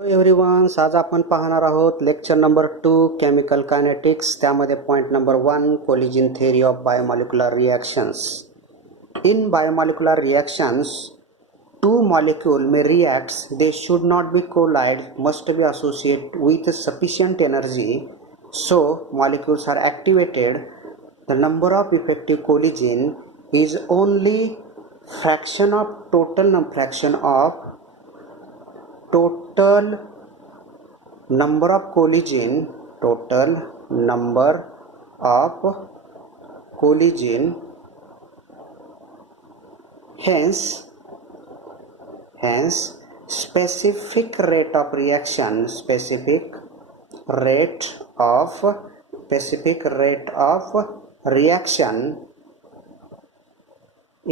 Hello everyone, आज आपण पाहणार आहोत लेक्चर नंबर 2 केमिकल कायनेटिक्स. त्यामध्ये point number 1 collision theory of biomolecular reactions. In biomolecular reactions two molecule may react, they should not be collide, must be associated with sufficient energy, so molecules are activated. The number of effective collision is only fraction of total number of collision. Hence specific rate of reaction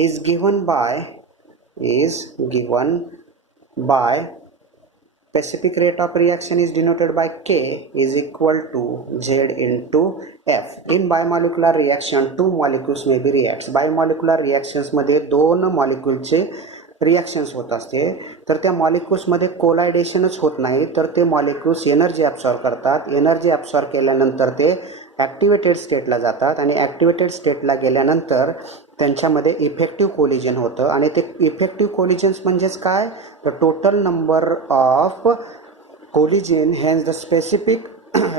is given by specific rate of reaction is denoted by K is equal to Z into F. In biomolecular reaction two molecules may be reacts. Biomolecular reactions मध्ये दोन मॉलिक्यूलचे रिॲक्शन्स होत असते, तर त्या मॉलिक्यूल्समध्ये कोलायडेशनच होत नाही, तर ते मॉलिक्यूल्स एनर्जी ॲब्सॉर्ब करतात. एनर्जी ॲब्सॉर्ब केल्यानंतर ते ॲक्टिवेटेड स्टेटला जातात आणि ॲक्टिवेटेड स्टेटला गेल्यानंतर त्यांच्यामध्ये इफेक्टिव्ह कोलिजन होतं. आणि ते इफेक्टिव्ह कोलिजन्स म्हणजेच काय, the total number of collision. Hence the specific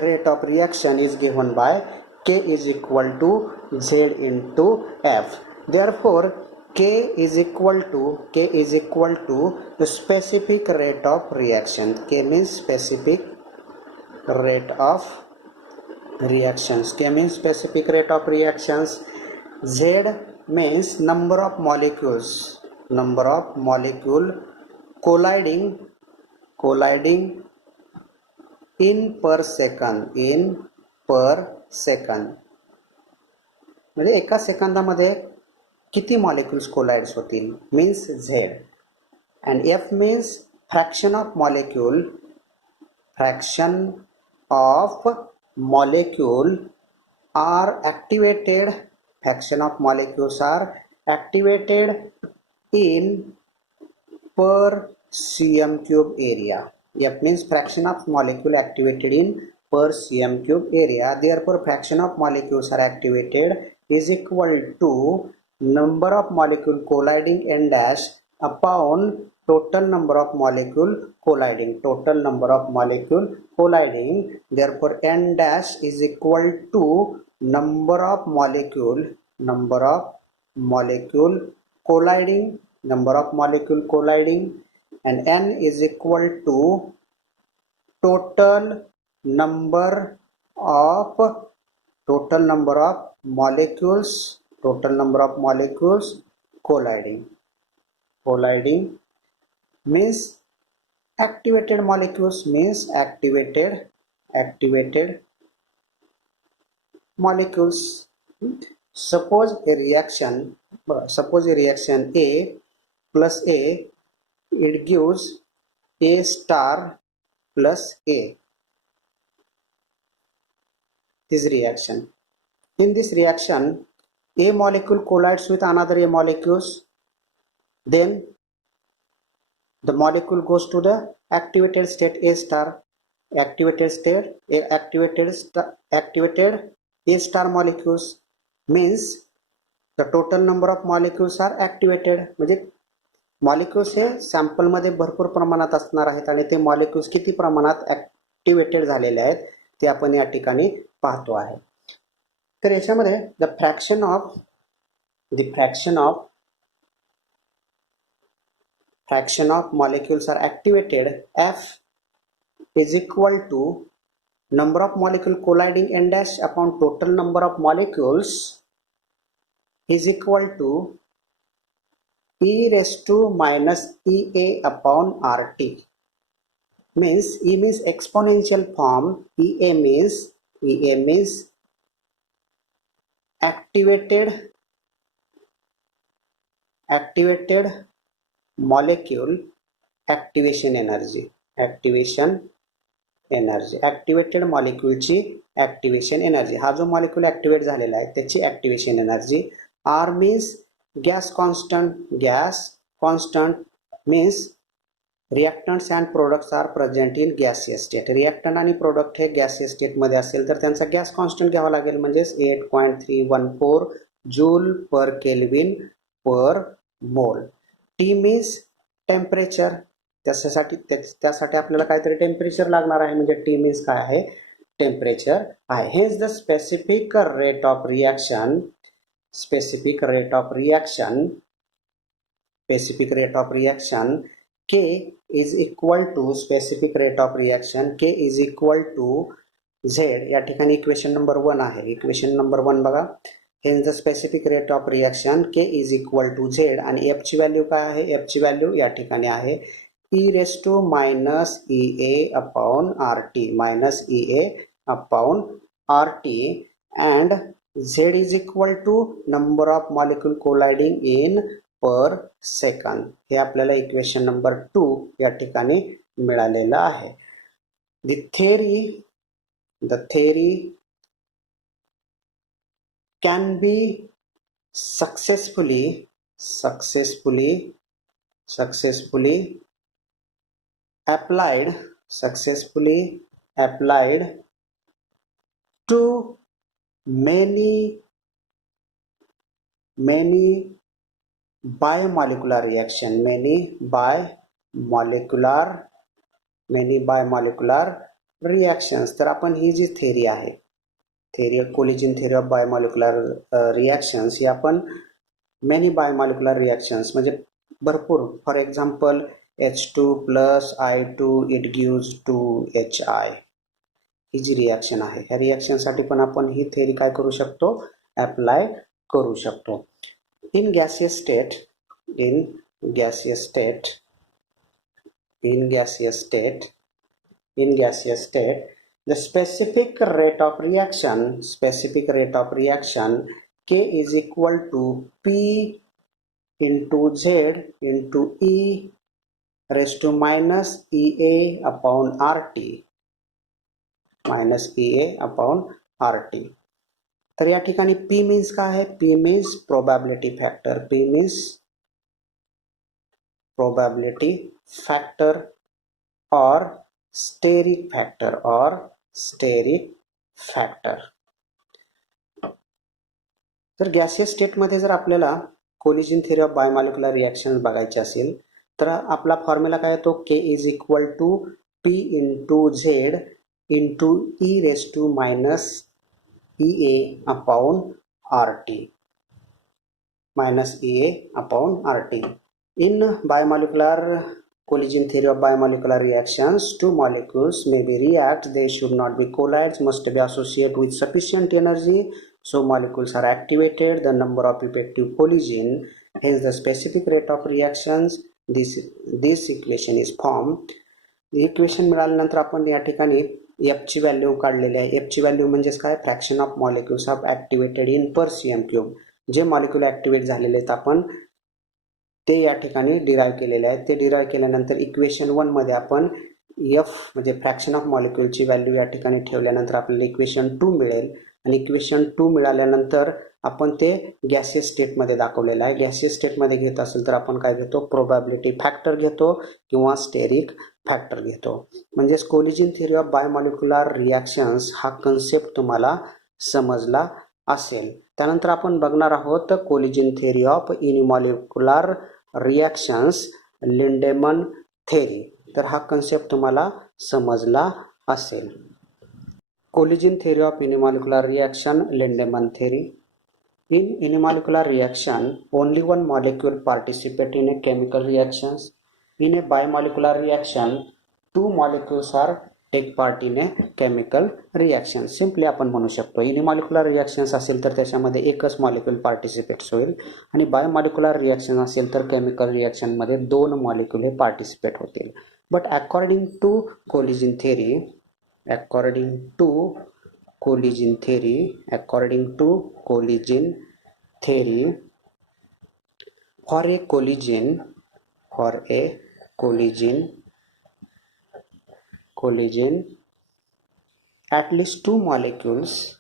rate of reaction is given by K is equal to Z into F. Therefore K is equal to the specific rate of reaction. K means specific rate of reactions. K means specific rate of reactions. Z means number of molecules colliding in per second. म्हणजे एका सेकंदामध्ये किती molecules collides होतील, means Z. And F means fraction of molecule are activated. Fraction of molecules are activated in per cm cube area. F means fraction of molecule activated in per cm cube area. Therefore fraction of molecules are activated is equal to number of molecule colliding n dash upon total number of molecule colliding. Therefore n dash is equal to number of molecule colliding, and n is equal to total number of molecules colliding means activated molecules means activated molecules. Suppose a reaction A plus A, it gives A star plus A. This reaction. In this reaction, A molecule collides with another A molecules. Then the molecule goes to the activated state A star. Activated A star molecules means the total number of molecules are activated. म्हणजे मॉलिक्यूल्स हे सॅम्पलमध्ये भरपूर प्रमाणात असणार आहेत आणि ते मॉलिक्यूल्स किती प्रमाणात ॲक्टिवेटेड झालेले आहेत ते आपण या ठिकाणी पाहतो आहे. तर याच्यामध्ये the fraction of molecules are activated F is equal to number of molecule colliding n dash upon total number of molecules is equal to e raised to minus EA upon RT. Means E means exponential form, EA means activated molecule activation energy. Activated मॉलिक्यूलची activation energy. हा जो molecule activate झालेला आहे त्याची activation energy. R means gas constant means reactants and products are present in gaseous state. Reactant आणि product हे gaseous स्टेटमध्ये असेल तर त्यांचा गॅस कॉन्स्टंट घ्यावा लागेल, म्हणजेच 8.314 जूल पर केल्विन पर मोल. टी मीन्स टेम्परेचर, त्यासाठी आपल्याला काहीतरी टेम्परेचर लागणार आहे, म्हणजे टी मीन्स काय आहे, टेम्परेचर आहे. हेच the specific rate of reaction, specific rate of reaction K is equal to specific rate of reaction K is equal to Z. या ठिकाणी इक्वेशन नंबर 1 आहे. इक्वेशन नंबर 1 बघा, हेच the specific rate of reaction K is equal to Z आणि F ची value काय आहे, F ची व्हॅल्यू या ठिकाणी आहे e raised to minus EA upon RT minus EA upon RT and Z is equal to number of molecule colliding in per second. हे आपल्याला equation number 2 या ठिकाणी मिळालेलं आहे. The theory can be successfully applied to many biomolecular reactions. तर आपण ही जी theory आहे, collision theory of biomolecular reactions, ही आपण मेनी बायोमॉलिक्युलर रिॲक्शन्स म्हणजे भरपूर, for example H2 plus I2 it gives 2HI, ही जी रिॲक्शन आहे, ह्या रिॲक्शनसाठी पण आपण ही थेरी काय करू शकतो, अप्लाय करू शकतो. In gaseous state, the specific rate of reaction K is equal to P into Z into E raised to minus EA upon RT. तर या ठिकाणी P मीन्स काय आहे, P मीन्स प्रोबॅबिलिटी फॅक्टर और स्टेरिक फॅक्टर. तर gaseous स्टेटमध्ये जर आपल्याला collision theory of biomolecular reaction बघायचे असेल तर आपला फॉर्म्युला काय येतो, K is equal to P into Z into E raise to minus EA upon RT. In biomolecular collision theory of biomolecular reactions, two molecules may be react, they should not be collides, must be associated with sufficient energy, so molecules are activated, the number of effective collision, hence the specific rate of reactions. This equation is formed. Equation मिळाल्यानंतर आपण या ठिकाणी F ची व्हॅल्यू काढलेली आहे. F ची value म्हणजेच काय, fraction of molecules of activated in per CM cube. जे मॉलिक्युल ऍक्टिव्हेट झालेले आहेत आपण ते या ठिकाणी डिराईव्ह केलेले आहेत. ते डिराईव्ह केल्यानंतर इक्वेशन 1 मध्ये आपण F म्हणजे फ्रॅक्शन ऑफ मॉलिक्युलची व्हॅल्यू या ठिकाणी ठेवल्यानंतर आपल्याला इक्वेशन 2 मिळेल आणि इक्वेशन 2 मिळाल्यानंतर आपण ते गॅसियस स्टेटमध्ये दाखवलेलं आहे. गॅसियस स्टेटमध्ये घेत असेल तर आपण काय घेतो, प्रोबॅबिलिटी फॅक्टर घेतो किंवा स्टेरिक फॅक्टर घेतो. म्हणजेच collision theory of biomolecular reactions हा कन्सेप्ट तुम्हाला समजला असेल. त्यानंतर आपण बघणार आहोत collision theory of unimolecular reactions, Lindemann theory. तर हा कन्सेप्ट तुम्हाला समजला असेल. Collision theory of unimolecular reaction, Lindemann theory. In unimolecular reaction, only one molecule participate in a chemical reactions. In a biomolecular reaction, two molecules are take part in a chemical reaction. Simply आपण म्हणू शकतो युनिमॉलिक्युलर रिॲक्शन्स असेल तर त्याच्यामध्ये एकच molecule participates होईल आणि बायोमॉलिक्युलर रिॲक्शन असेल तर केमिकल रिॲक्शनमध्ये 2 मॉलिक्यूल हे पार्टिसिपेट होतील. But according to collision theory, for a collision at least two molecules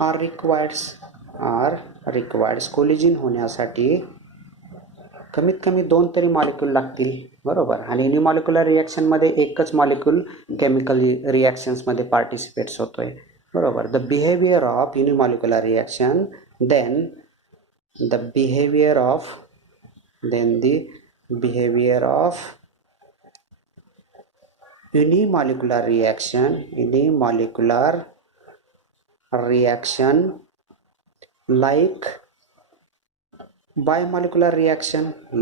are required collision होण्यासाठी कमीत कमी 2 तरी मॉलिक्यूल लागतील, बरोबर. आणि युनिमॉलिक्युलर रिॲक्शनमध्ये एकच मॉलिक्यूल केमिकल रिॲक्शन्समध्ये पार्टिसिपेट्स होतोय, बरोबर. The behaviour of unimolecular reaction then the behaviour of unimolecular reaction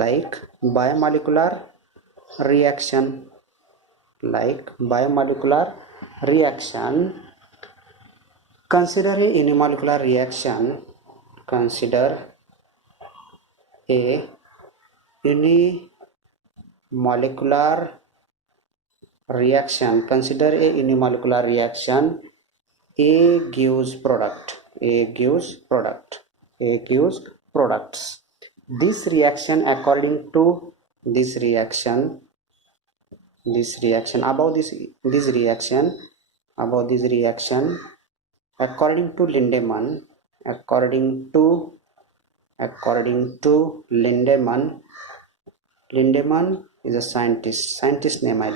like bimolecular reaction. Consider a unimolecular reaction. Consider a unimolecular reaction. A gives products. This reaction according to this reaction according to Lindemann. Lindemann is a scientist name is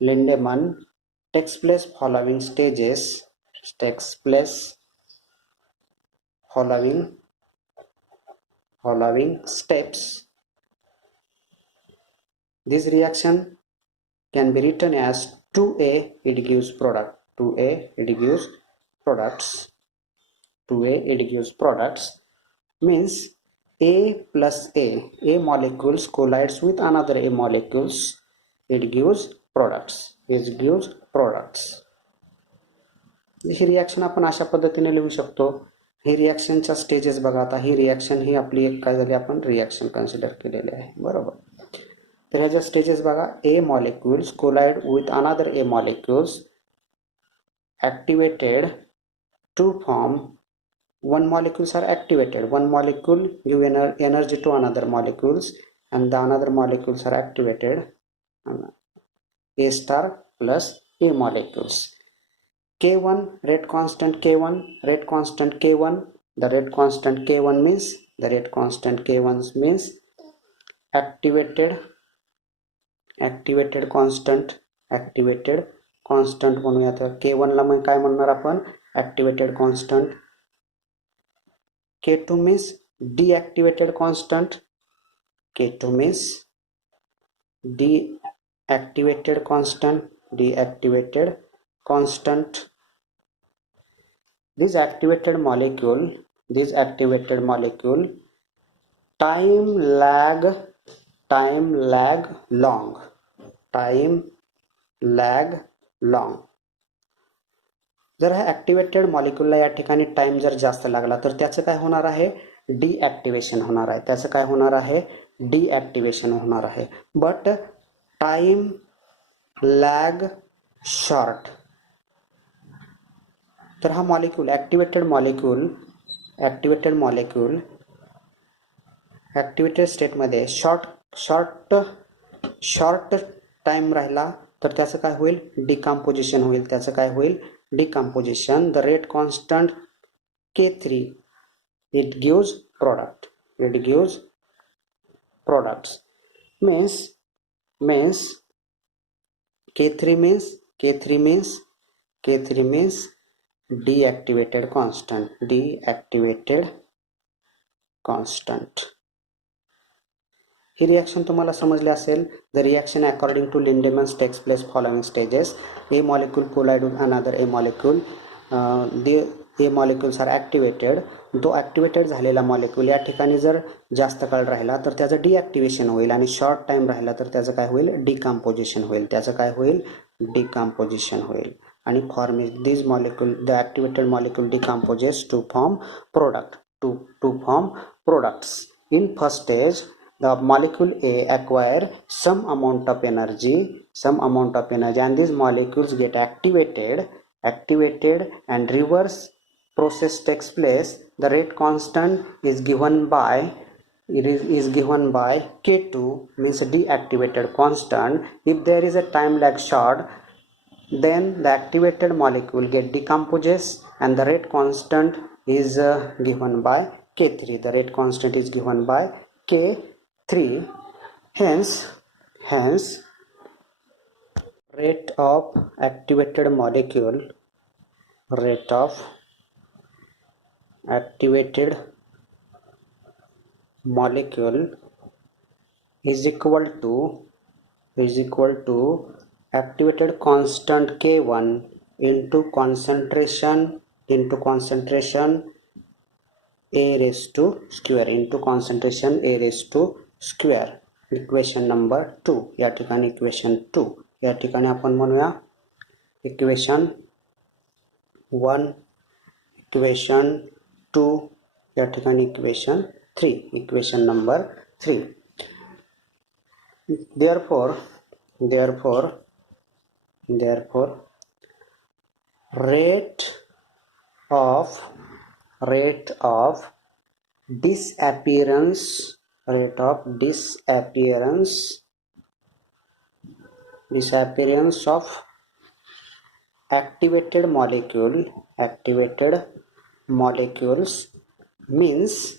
Lindemann takes place following steps. This reaction can be written as 2A, it gives products. Means A plus A molecules collides with another A molecules, it gives products. ही रिॲक्शन आपण अशा पद्धतीने लिहू शकतो. ही रिॲक्शनच्या स्टेजेस बघा. आता ही रिॲक्शन ही आपली एक काय झाली, आपण रिॲक्शन कन्सिडर केलेली आहे, बरोबर. तर ह्याच्या स्टेजेस बघा. A molecules collide with another A molecules activated to form one molecules are activated. One molecule give energy to another molecules and the another molecules are activated. A star plus A molecules. K1 rate constant K1. The rate constant K1 means activated constant म्हणूया. तर K1 ला मग काय म्हणणार आपण, activated constant. K2 means deactivated constant. This activated molecule time lag long. जर हा ऍक्टिव्हेटेड मॉलिक्यूलला या ठिकाणी टाइम जर जास्त लागला तर त्याचं काय होणार आहे, डीऍक्टिव्हेशन होणार आहे. But time lag short. तर हा मॉलिक्यूल ऍक्टिव्हेटेड स्टेटमध्ये शॉर्ट टाइम राहिला तर त्याचं काय होईल, डिकम्पोजिशन होईल. The rate constant K3 it gives products. means K3 means deactivated constant. ही रिॲक्शन तुम्हाला समजली असेल. The reaction according to Lindemann's takes place following stages. A molecule collide with another A molecule. A molecules are activated. तो activated झालेला molecule या ठिकाणी जर जास्त काळ राहिला तर त्याचं डिॲक्टिवेशन होईल आणि शॉर्ट टाइम राहिला तर त्याचं काय होईल, डिकम्पोजिशन होईल. आणि forming this molecule, the activated molecule decomposes to form products. In first stage the molecule A acquire some amount of energy and these molecules get activated and reverse process takes place. The rate constant is given by K2 means deactivated constant. If there is a time lag short, then the activated molecule get decomposes and the rate constant is given by K3. The rate constant is given by K3. Hence rate of activated molecule is equal to activated constant K1 into concentration A raised to square equation number 2. या ठिकाणी इक्वेशन 2. या ठिकाणी आपण म्हणूया इक्वेशन 1, इक्वेशन 2, या ठिकाणी इक्वेशन 3. Equation number 3. therefore rate of disappearance of activated molecules means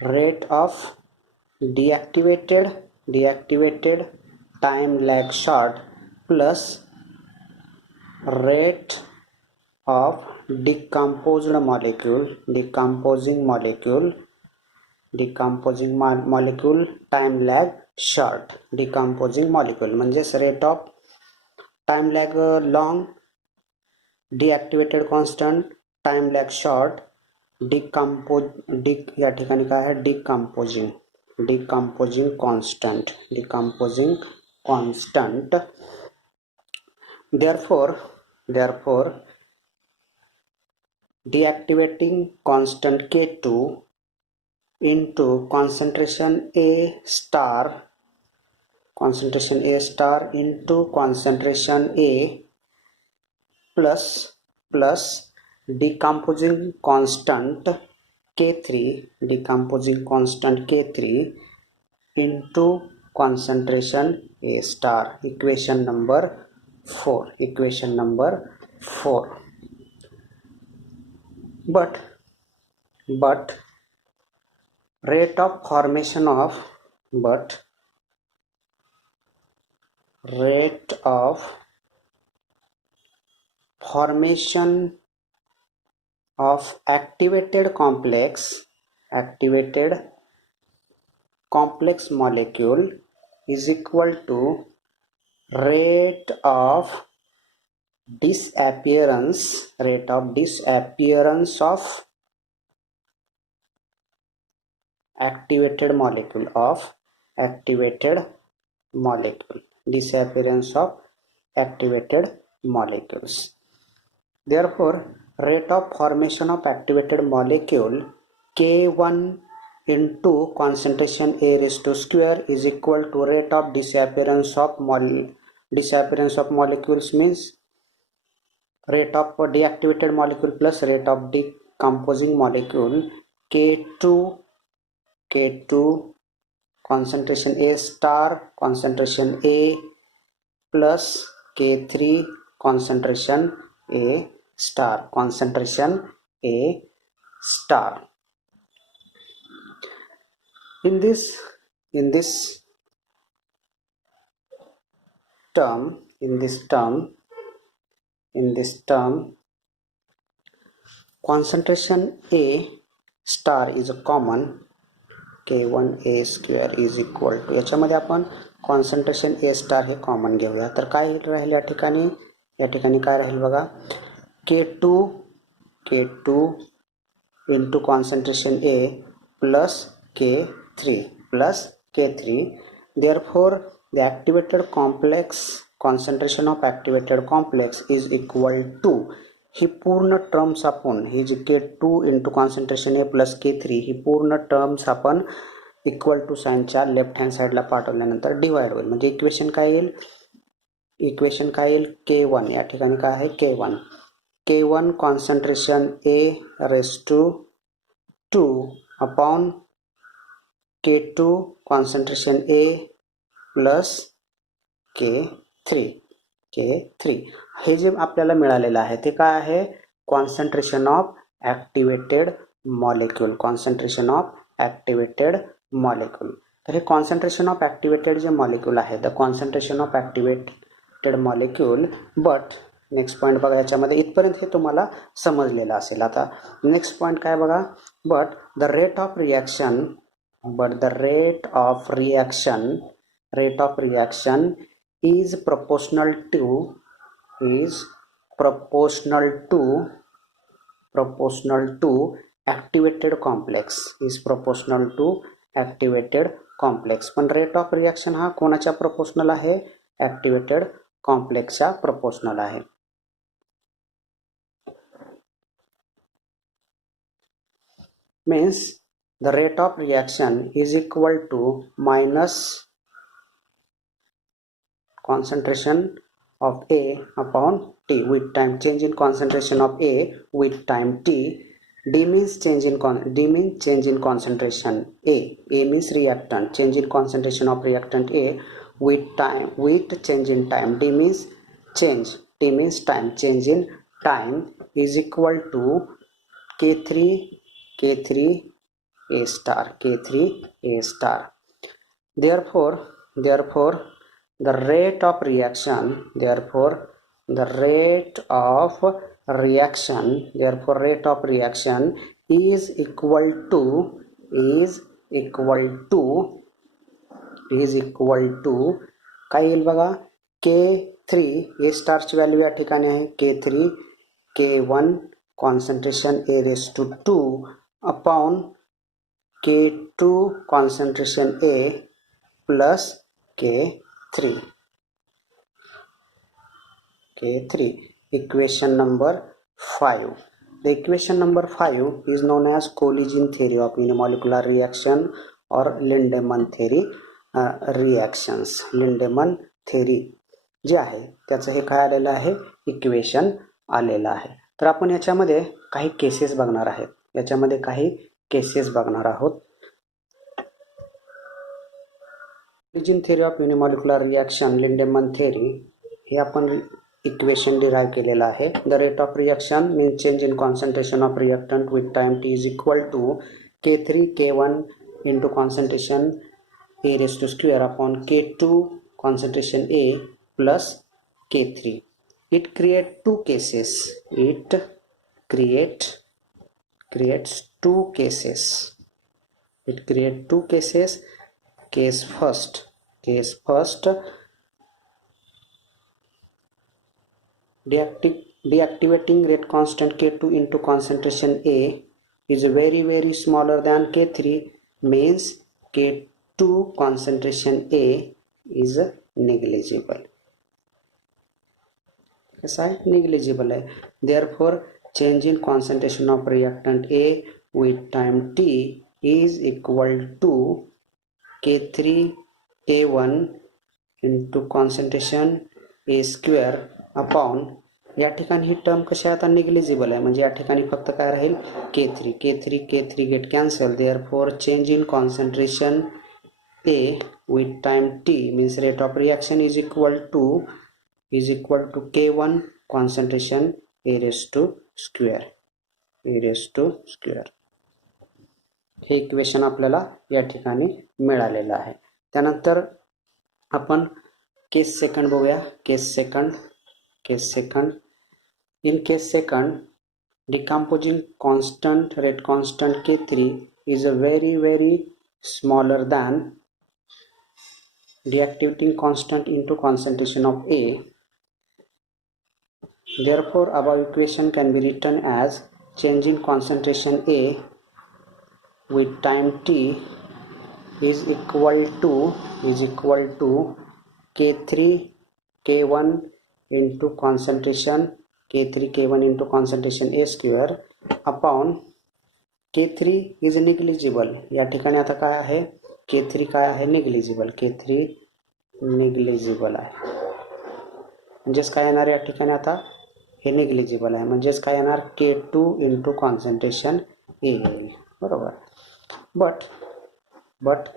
rate of deactivated time lag short plus rate of decomposing molecule time lag short. Decomposing molecule म्हणजेच rate of time lag long, deactivated constant, time lag short, या ठिकाणी काय आहे decomposing constant. Therefore deactivating constant K2 into concentration A star into concentration A plus decomposing constant K3 into concentration A star. Equation number 4. But rate of formation of activated complex molecule is equal to rate of disappearance of activated molecule. Disappearance of activated molecules. Therefore rate of formation of activated molecule K1 into concentration A raised to square is equal to rate of disappearance of molecules means rate of deactivated molecule plus rate of decomposing molecule K2 concentration A star concentration A plus K3 concentration A star. In this term concentration A star is common. K1 A square is equal to याच्यामध्ये आपण concentration A star हे common घेऊया. तर काय राहील या ठिकाणी काय राहील बघा K2 into concentration A plus K3. Therefore the activated complex concentration of activated complex is equal to ही पूर्ण टर्म्स आपण ही जी K2 into concentration A plus K3 ही पूर्ण टर्म्स आपण इक्वल टू साइनच्या लेफ्ट हँड साइडला पाठवल्यानंतर डिवाइड होईल. म्हणजे इक्वेशन काय येईल K1. या ठिकाणी काय आहे K1 concentration A raised to 2 upon K2 concentration A plus K3. K3 हे जे आपल्याला मिळालेलं आहे ते काय आहे, concentration of activated molecule, concentration of activated molecule. तर हे कॉन्सन्ट्रेशन ऑफ ॲक्टिवेटेड जे मॉलिक्यूल आहे, the concentration of activated molecule. But next point बघा, याच्यामध्ये इथपर्यंत हे तुम्हाला समजलेलं असेल. आता नेक्स्ट पॉईंट काय बघा, but the rate of reaction is proportional to activated complex, is proportional to activated complex. पण रेट ऑफ रिॲक्शन हा कोणाच्या प्रोपोर्शनल आहे, ॲक्टिवेटेड कॉम्प्लेक्सच्या प्रोपोर्शनल आहे. means the rate of reaction is equal to minus concentration of A upon T with time, change in concentration of A with time T. D means change in concentration A means reactant, change in concentration of reactant A with time, with change in time. D means change, T means time, change in time is equal to K3 A star. Therefore the rate of reaction is equal to काय येईल बघा, K3 A स्टारची व्हॅल्यू या ठिकाणी आहे K3 K1 concentration A raised to 2 upon K2 concentration A plus K3. Equation number 5. The equation number 5 is known as collision theory of unimolecular reaction or Lindemann theory reactions. Lindemann theory जे आहे त्याचं हे काय आलेलं आहे, इक्वेशन आलेलं आहे. तर आपण याच्यामध्ये काही केसेस बघणार आहोत. Collision theory of unimolecular reaction, Lindemann theory, हे आपण इक्वेशन डिराइव केलेलं आहे. The rate of reaction means change in concentration of reactant with time T is equal to K3 K1 into concentration A raised to square upon K2 concentration A plus K3. It creates two cases. Case first, deactivating rate constant K2 into concentration A is very very smaller than K3, means K2 concentration A is negligible. negligible है. Therefore change in concentration of reactant A with time T is equal to K3 K1 into concentration A square upon, या ठिकाणी ही टर्म कशी आता निग्लिजिबल आहे, म्हणजे या ठिकाणी फक्त काय राहील K3 get cancel. Therefore change in concentration A with time T means rate of reaction is equal to K1 concentration A raised to square. हे इक्वेशन आपल्याला या ठिकाणी मिळालेलं आहे. त्यानंतर आपण केस सेकंड बघूया. Case second in case second, decomposing rate constant K3 is a very very smaller than deactivating constant into concentration of A. Therefore above equation can be written as change in concentration A with time T is equal to K3 K1 into concentration A square upon K3 is negligible. या ठिकाणी आता काय आहे, K3 काय आहे, negligible आहे. म्हणजेच काय येणार या ठिकाणी आता, हे negligible आहे, म्हणजेच काय येणार K2 into concentration A येईल, बरोबर. but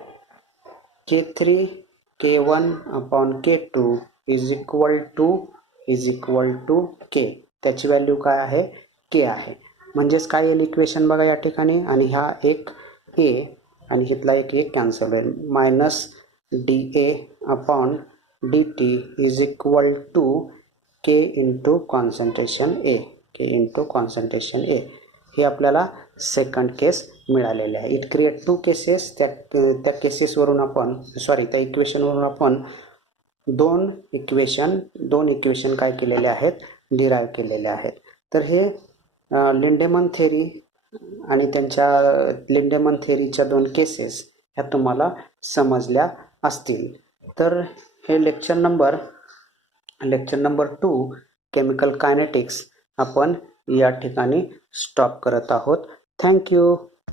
K3 K1 upon K2 is equal to K. त्याची व्हॅल्यू काय आहे, के आहे. म्हणजेच काय येईल इक्वेशन बघा या ठिकाणी, आणि हा एक ए आणि इथला एक कॅन्सल होईल. Minus D A upon D T is equal to K into concentration A. हे आपल्याला सेकंड केस मिळालेले आहे. It create two cases. त्या केसेसवरून आपण त्या इक्वेशनवरून आपण दोन इक्वेशन काय केलेले आहेत, डिराईव्ह केलेले आहेत. तर हे लिंडेमन थेरी आणि त्यांच्या लिंडेमन थेरीच्या दोन केसेस ह्या तुम्हाला समजल्या असतील. तर हे लेक्चर नंबर 2 केमिकल कायनेटिक्स आपण या ठिकाणी स्टॉप करत आहोत. थँक्यू.